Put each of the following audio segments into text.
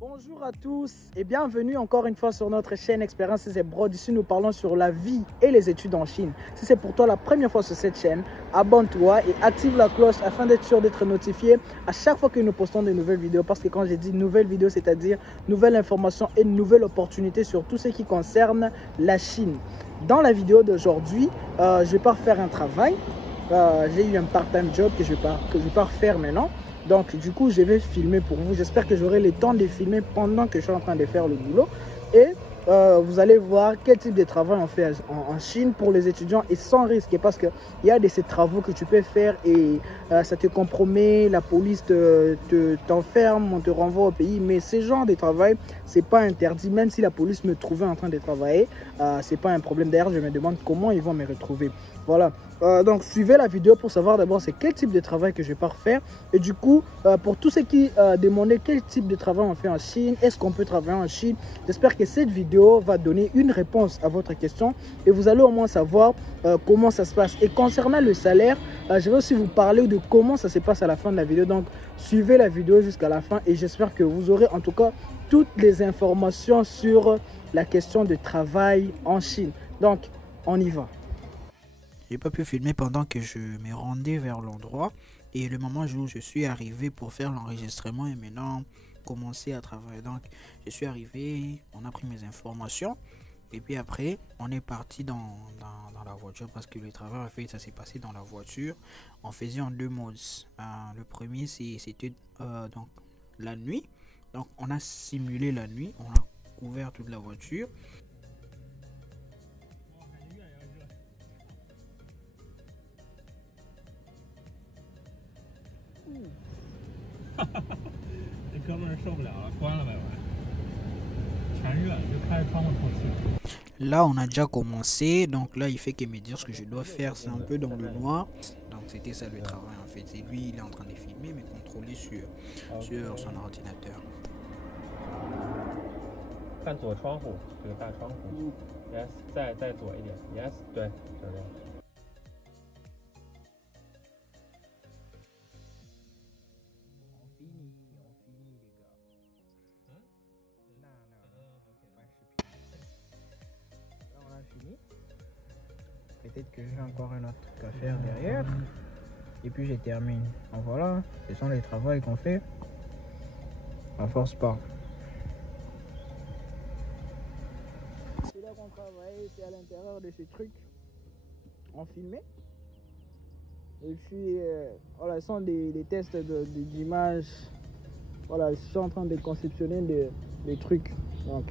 Bonjour à tous et bienvenue encore une fois sur notre chaîne Expériences et Broad. Ici, nous parlons sur la vie et les études en Chine. Si c'est pour toi la première fois sur cette chaîne, abonne-toi et active la cloche afin d'être sûr d'être notifié à chaque fois que nous postons de nouvelles vidéos. Parce que quand j'ai dit nouvelles vidéos, c'est-à-dire nouvelles informations et nouvelles opportunités sur tout ce qui concerne la Chine. Dans la vidéo d'aujourd'hui, je vais pas refaire un travail. J'ai eu un part-time job que je vais pas refaire maintenant. Donc du coup je vais filmer pour vous. J'espère que j'aurai le temps de filmer pendant que je suis en train de faire le boulot. Et vous allez voir quel type de travail on fait en Chine pour les étudiants et sans risque. Parce qu'il y a de ces travaux que tu peux faire et ça te compromet, la police t'enferme, on te renvoie au pays. Mais ce genre de travail, c'est pas interdit. Même si la police me trouvait en train de travailler, c'est pas un problème. D'ailleurs, je me demande comment ils vont me retrouver. Voilà. Donc suivez la vidéo pour savoir d'abord c'est quel type de travail que je vais pas refaire. Et du coup, pour tous ceux qui demandaient quel type de travail on fait en Chine, est-ce qu'on peut travailler en Chine, j'espère que cette vidéo va donner une réponse à votre question et vous allez au moins savoir comment ça se passe. Et concernant le salaire, je vais aussi vous parler de comment ça se passe à la fin de la vidéo. Donc suivez la vidéo jusqu'à la fin et j'espère que vous aurez en tout cas toutes les informations sur la question de travail en Chine. Donc on y va. J'ai pas pu filmer pendant que je me rendais vers l'endroit et le moment où je suis arrivé pour faire l'enregistrement et maintenant commencer à travailler. Donc je suis arrivé, on a pris mes informations et puis après on est parti dans la voiture parce que le travail en fait ça s'est passé dans la voiture. On faisait en deux modes. Le premier c'était donc la nuit. Donc on a simulé la nuit, on a couvert toute la voiture. Là on a déjà commencé, donc là il fait que me dire ce que je dois faire, c'est un peu dans le noir. Donc c'était ça le travail en fait, c'est lui il est en train de filmer mais contrôler sur son ordinateur. 看左窗户，这个大窗户 ，yes， 再左一点 ，yes， 对，就这样。Peut-être que j'ai encore un autre truc à faire derrière. Et puis je termine. Donc voilà, ce sont les travaux qu'on fait. On force pas. C'est là qu'on travaille, c'est à l'intérieur de ce truc. On filmait. Et puis voilà, ce sont des tests d'image. Voilà, je suis en train de conceptionner des trucs. Donc.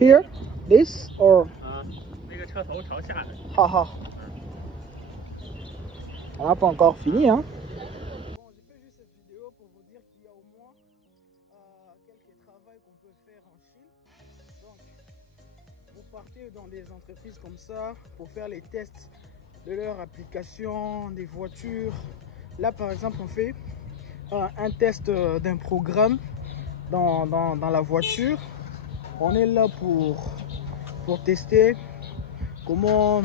Here, this or? Haha. On n'a pas encore fini, hein? Bon, j'ai fait juste cette vidéo pour vous dire qu'il y a au moins quelques travaux qu'on peut faire en Chine. Donc, vous partez dans des entreprises comme ça pour faire les tests de leur application, des voitures. Là, par exemple, on fait un test d'un programme dans la voiture. On est là pour tester comment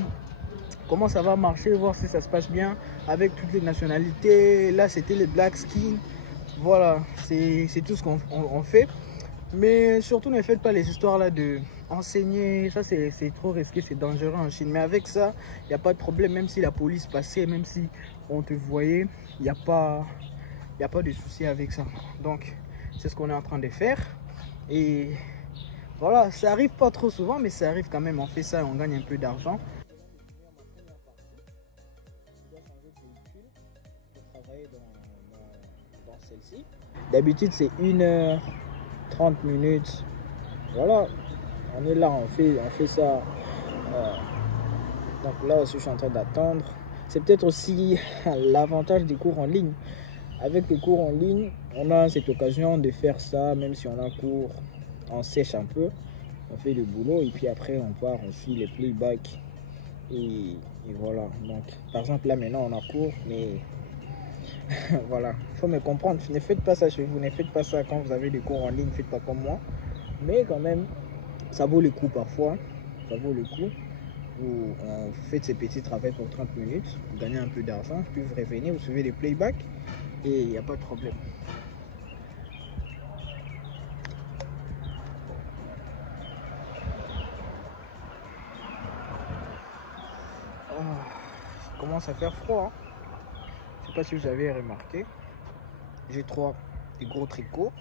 ça va marcher, voir si ça se passe bien avec toutes les nationalités. Là, c'était les black skin. Voilà, c'est tout ce qu'on fait. Mais surtout, ne faites pas les histoires là de enseigner. Ça, c'est trop risqué, c'est dangereux en Chine. Mais avec ça, il n'y a pas de problème. Même si la police passait, même si on te voyait, il n'y a pas de souci avec ça. Donc, c'est ce qu'on est en train de faire. Et voilà, ça arrive pas trop souvent, mais ça arrive quand même. On fait ça et on gagne un peu d'argent. D'habitude, c'est 1h30 minutes. Voilà, on est là, on fait ça. Donc là aussi, je suis en train d'attendre. C'est peut-être aussi l'avantage des cours en ligne. Avec les cours en ligne, on a cette occasion de faire ça, même si on a cours. On sèche un peu, on fait le boulot et puis après on part, on suit les playbacks et voilà. Donc par exemple là maintenant on a cours, mais voilà, il faut me comprendre, ne faites pas ça chez vous, ne faites pas ça quand vous avez des cours en ligne, faites pas comme moi, mais quand même ça vaut le coup parfois, ça vaut le coup. Vous faites ces petits travaux pour 30 minutes, vous gagnez un peu d'argent, puis vous revenez, vous suivez les playbacks et il n'y a pas de problème. Il commence à faire froid. Je sais pas si vous avez remarqué. J'ai des gros tricots,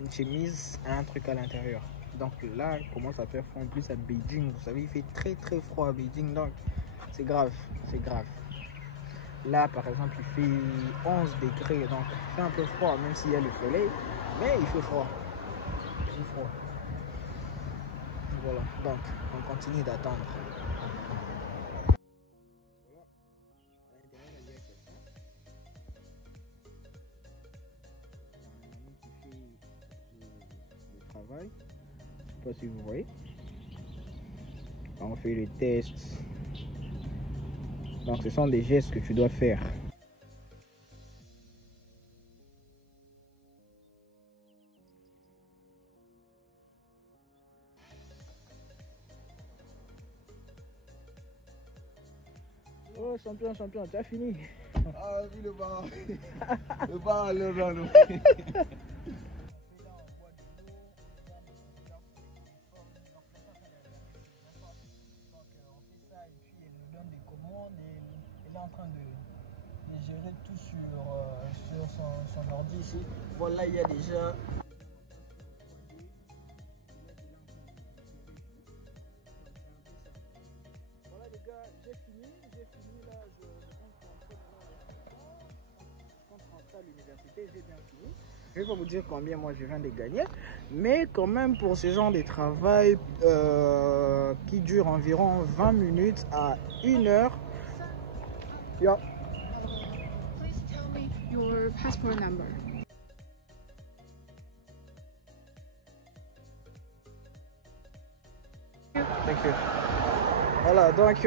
une chemise et un truc à l'intérieur. Donc là, il commence à faire froid en plus à Beijing. Vous savez, il fait très froid à Beijing. Donc c'est grave, c'est grave. Là, par exemple, il fait 11 degrés. Donc il fait un peu froid, même s'il y a le soleil. Mais il fait froid. Il fait froid. Voilà, donc on continue d'attendre. Travail. Je ne sais pas si vous voyez. On fait les tests. Donc ce sont des gestes que tu dois faire. Oh champion, tu as fini. Ah oui le bar. Le bar le rano. En train de gérer tout sur son ordi ici. Voilà, il y a déjà voilà les gars, j'ai fini là, je compte rentrer à l'université, j'ai bien fini. Je vais pas vous dire combien moi je viens de gagner, mais quand même pour ce genre de travail qui dure environ 20 minutes à 1 heure. Yeah. Please tell me your passport number. Thank you. Voilà, donc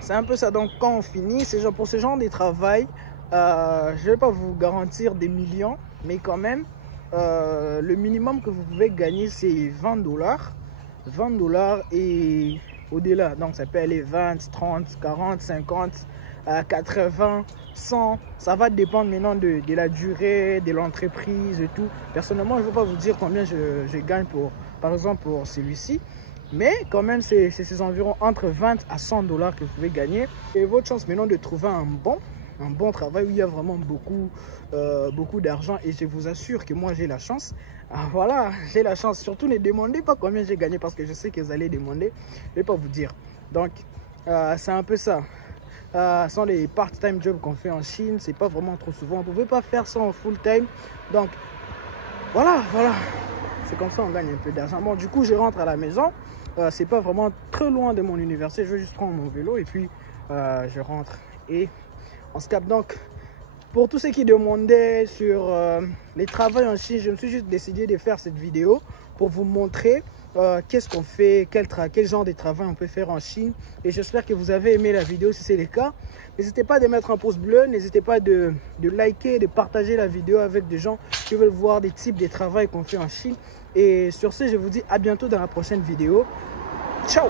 c'est un peu ça. Donc quand on finit, c'est genre pour ce genre de travail, je vais pas vous garantir des millions, mais quand même, le minimum que vous pouvez gagner c'est 20 dollars. 20 dollars et au-delà, donc ça peut aller 20, 30, 40, 50, 80, 100. Ça va dépendre maintenant de la durée, de l'entreprise et tout. Personnellement, je ne veux pas vous dire combien je gagne par exemple pour celui-ci. Mais quand même, c'est environ entre 20 à 100 dollars que vous pouvez gagner. Et votre chance maintenant de trouver un bon travail où il y a vraiment beaucoup d'argent. Et je vous assure que moi j'ai la chance. Voilà, j'ai la chance. Surtout ne demandez pas combien j'ai gagné parce que je sais que vous allez demander. Je ne vais pas vous dire. Donc c'est un peu ça. Ce sont les part-time jobs qu'on fait en Chine. C'est pas vraiment trop souvent. On ne pouvait pas faire ça en full-time. Donc voilà. C'est comme ça on gagne un peu d'argent. Bon, du coup je rentre à la maison. C'est pas vraiment très loin de mon université. Je vais juste prendre mon vélo et puis je rentre et on se capte. Donc pour tous ceux qui demandaient sur les travaux en Chine, je me suis juste décidé de faire cette vidéo pour vous montrer qu'est-ce qu'on fait, quel genre de travail on peut faire en Chine. Et j'espère que vous avez aimé la vidéo. Si c'est le cas, n'hésitez pas de mettre un pouce bleu, n'hésitez pas de liker, de partager la vidéo avec des gens qui veulent voir des types de travail qu'on fait en Chine. Et sur ce, je vous dis à bientôt dans la prochaine vidéo. Ciao!